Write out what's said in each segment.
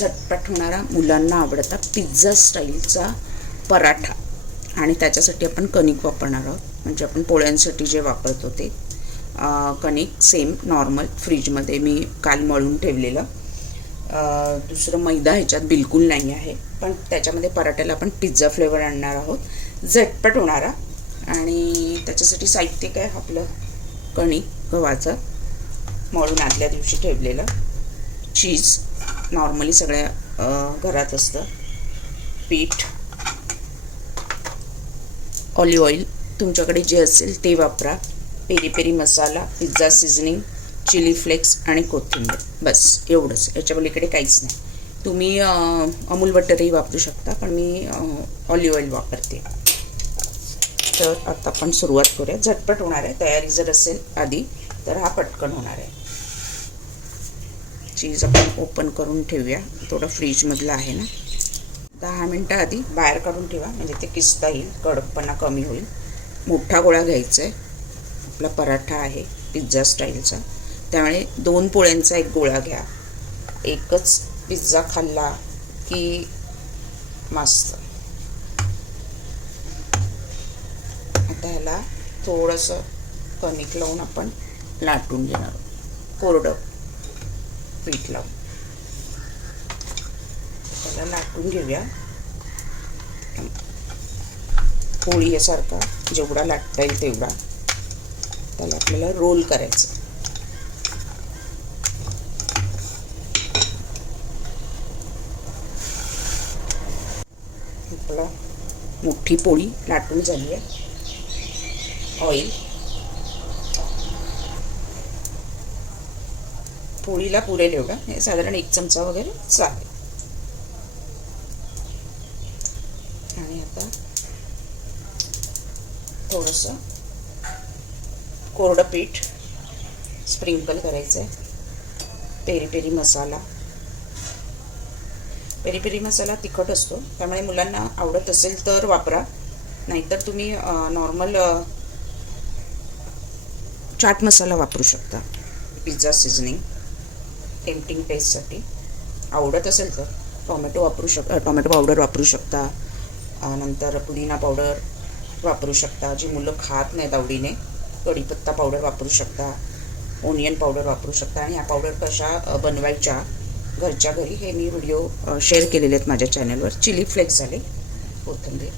झटपट होणारा मुलांना आवडता पिझ्झा स्टाईलचा पराठा. आणि त्याच्यासाठी आपण कणिक वापरणार आहोत. म्हणजे आपण पोळ्यांसाठी जे वापरतो ते कणिक सेम नॉर्मल फ्रीजमध्ये मी काल मळून ठेवलेलं. दुसरं मैदा ह्याच्यात बिलकुल नाही आहे. पण त्याच्यामध्ये पराठ्याला आपण पिझ्झा फ्लेवर आणणार आहोत. झटपट होणारा. आणि त्याच्यासाठी साहित्य काय आपलं? कणिक गव्हाचं मळून आदल्या दिवशी ठेवलेलं. चीज नॉर्मली सगळ्या घरात असतं. पीठ ऑलिव्ह ऑइल तुमच्याकडे जे असेल ते वापरा. Peri peri masala pizza seasoning chilli flakes आणि कोथिंबीर. बस एवढंच. याच्या पलीकडे काहीच नाही. तुम्ही अमूल बटरही वापरू शकता पण मी ऑलिव्ह ऑइल वापरते. तर आता आपण सुरुवात करूया. झटपट होणार आहे. तयारी जर असेल आधी तर हा पटकन होणार आहे. चीज आपण ओपन करून ठेवूया. थोडं फ्रीजमधलं आहे ना. दहा मिनटं आधी बाहेर काढून ठेवा. म्हणजे ते किसता येईल. कडकपणा कमी होईल. मोठा गोळा घ्यायचा आहे आपला पराठा आहे पिझ्झा स्टाईलचा त्यामुळे दोन पोळ्यांचा एक गोळा घ्या. एकच पिझ्झा खाल्ला की मस्त. आता ह्याला थोडंसं कणिक लावून आपण लाटून घेणार कोरडं. पीठ लावून त्याला लाटून घेऊया पोळी यासारखा जेवढा लाटता येईल तेवढा त्याला आपल्याला रोल करायचं आपला मोठी पोळी लाटून झाली आहे ऑइल पोळीला पुरेल एवढा हे साधारण एक चमचा वगैरे चालेल. आणि आता थोडंसं कोरडं पीठ स्प्रिंकल करायचं आहे peri peri masala. Peri peri masala तिखट असतो त्यामुळे मुलांना आवडत असेल तर वापरा. नाहीतर तुम्ही नॉर्मल चाट मसाला वापरू शकता. Pizza seasoning. टेम्पटिंग टेस्टसाठी आवडत असेल तर टॉमॅटो वापरू शक टॉमॅटो पावडर वापरू शकता. नंतर पुदिना पावडर वापरू शकता जी मुलं खात नाहीत आवडीने. कढीपत्ता पावडर वापरू शकता. ओनियन पावडर वापरू शकता. आणि ह्या पावडर कशा बनवायच्या घरच्या घरी हे मी व्हिडिओ शेअर केलेले आहेत माझ्या चॅनलवर चिली फ्लेक्स झाले. कोथिंबीर.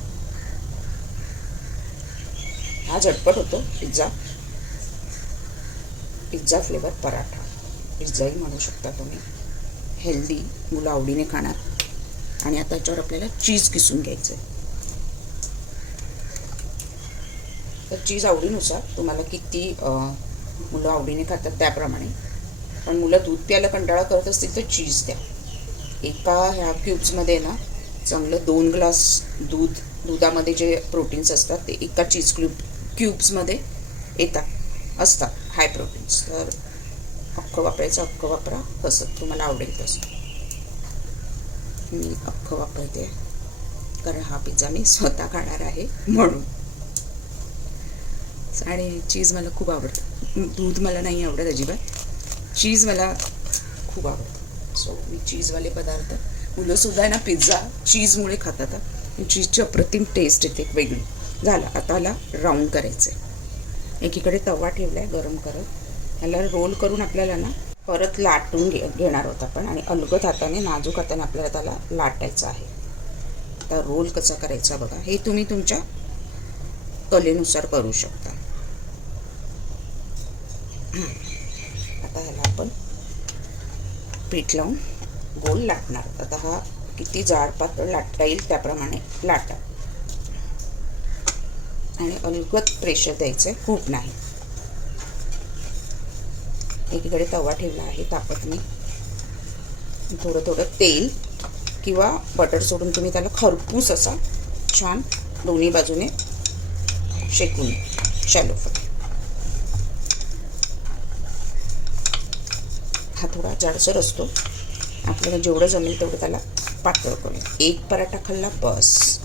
हा झटपट होतो. पिझ्झा. Pizza flavour paratha. पिझ्झाही म्हणू शकता तुम्ही. हेल्दी मुलं आवडीने खाणार. आणि आता याच्यावर आपल्याला चीज किसून घ्यायचं आहे तर चीज आवडीनुसार तुम्हाला किती मुलं आवडीने खातात त्याप्रमाणे. पण मुलं दूध प्यायला कंटाळा करत असतील तर चीज द्या. एका ह्या क्यूब्समध्ये ना चांगलं दोन ग्लास दूध दुधामध्ये जे प्रोटीन्स असतात ते एका चीज क्यूब क्यूब्समध्ये येतात असतात हाय प्रोटीन्स तर अख्खं वापरायचं अख्खं वापरा. कसं तुम्हाला आवडेल तसं. मी अख्खं वापरते. कारण हा पिझ्झा मी स्वतः खाणार आहे म्हणून. आणि चीज मला खूप आवडतं. दूध मला नाही आवडत अजिबात. चीज मला खूप आवडतं. सो मी चीजवाले पदार्थ. मुलंसुद्धा आहे ना पिझ्झा चीजमुळे खातात चीजची अप्रतिम टेस्ट येते एक वेगळी. झालं आता आला राऊंड करायचं आहे एकीकडे तवा ठेवला आहे गरम करत. ह्याला रोल करून आपल्याला ना परत लाटून घे घेणार आहोत आपण. आणि अलगद हाताने नाजूक हाताने आपल्याला त्याला लाटायचं आहे. आता रोल कसा करायचा बघा. हे तुम्ही तुमच्या कलेनुसार करू शकता. आता ह्याला आपण पीठ लावून गोल लाटणार. आता हा किती जाड पातळ लाटता येईल त्याप्रमाणे लाटा. आणि अलगद प्रेशर द्यायचं आहे खूप नाही. एकीकडे तवा ठेवला आहे तापत मी थोडं थोडं तेल किंवा बटर सोडून तुम्ही त्याला खरपूस असा छान दोन्ही बाजूने शेकून शॅलो फ्राय हा थोडा जाडसर असतो. आपल्याला जेवढं जमेल तेवढं त्याला पातळ करूया. एक पराठा खाल्ला बस.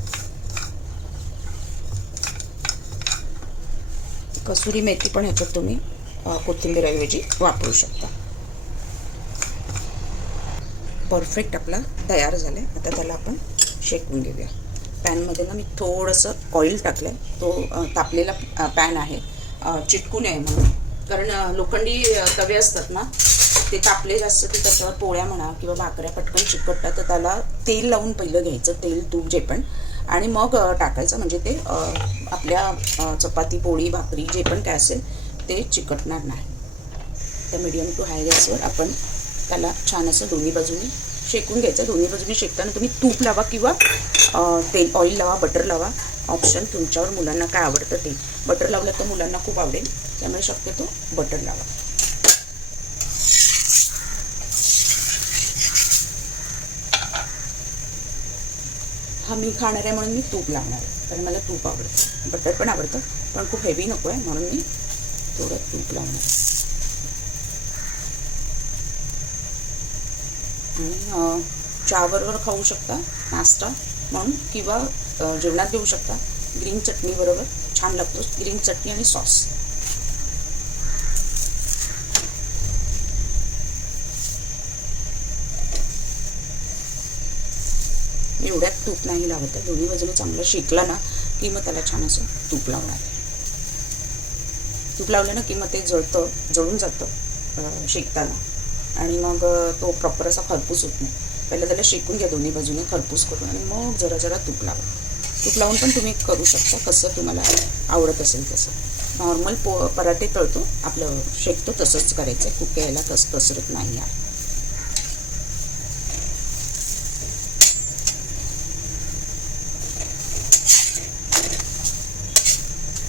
कसुरी मेथी पण ह्याच्यात तुम्ही कोथिंबीरऐवजी वापरू शकता. परफेक्ट आपला तयार झाला आहे आता त्याला आपण शेकून घेऊया. पॅनमध्ये ना मी थोडंसं ऑइल टाकलं आहे तो तापलेला पॅन आहे. चिटकून चिटकू नये म्हणून. कारण लोखंडी तवे असतात ना ते तापले जास्त ते त्याच्यावर पोळ्या म्हणा किंवा भाकऱ्या पटकन चिकटतात तर त्याला तेल लावून पहिलं घ्यायचं तेल तूप जे पण. आणि मग टाकायचं. म्हणजे ते आपल्या चपाती पोळी भाकरी जे पण काय असेल ते चिकटणार नाही. तर मीडियम टू हाय गॅसवर आपण त्याला छान असं दोन्ही बाजूनी शेकून घ्यायचं. दोन्ही बाजूनी शेकताना तुम्ही तूप लावा किंवा तेल ऑइल लावा बटर लावा. ऑप्शन तुमच्यावर मुलांना काय आवडतं ते. बटर लावलं तर मुलांना खूप आवडेल. त्यामुळे शक्यतो बटर लावा. हा मी खाणार आहे म्हणून मी तूप लावणार आहे. कारण मला तूप आवडतं. बटर पण आवडतं. पण खूप हेवी नको आहे म्हणून मी थोडं तूप लावणार आणि चहाबरोबर खाऊ शकता नाश्ता म्हणून किंवा जेवणात देऊ शकता. ग्रीन चटणीबरोबर छान लागतो. ग्रीन चटणी आणि सॉस. एवढ्यात तूप नाही लावत आहे. दोन्ही बाजूला चांगलं शेकला ना की मग त्याला छान असं तूप लावणार आहे. तूप लावलं ना की मग ते जळतं जळून जातं शेकताना. आणि मग तो प्रॉपर असा खरपूस होत नाही. पहिलं त्याला शेकून घ्या दोन्ही बाजूने खरपूस करून आणि मग जरा जरा तूप लावा. तूप लावून पण तुम्ही करू शकता कसं तुम्हाला आवडत असेल तसं. नॉर्मल पो पराठे तळतो आपलं शेकतो तसंच करायचं आहे खूप यायला तस कसरत नाही आहे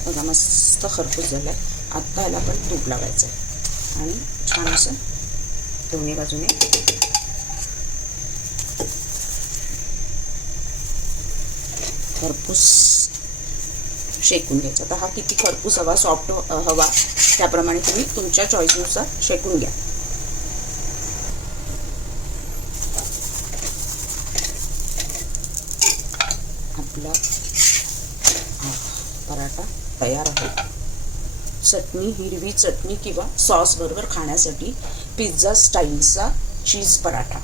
बघा मस्त खरपूस झालं आहे आत्ता याला पण तूप लावायचं आहे आणि छान असं दोन्ही बाजूने. खरपूस शेकून घ्यायचं. आता हा किती खरपूस हवा सॉफ्ट हवा त्याप्रमाणे तुम्ही तुमच्या चॉईसनुसार शेकून घ्या. आपला पराठा तयार आहे. चटणी हिरवी चटणी किंवा सॉस बरोबर खाण्यासाठी पिझ्झा स्टाईलचा चीज पराठा.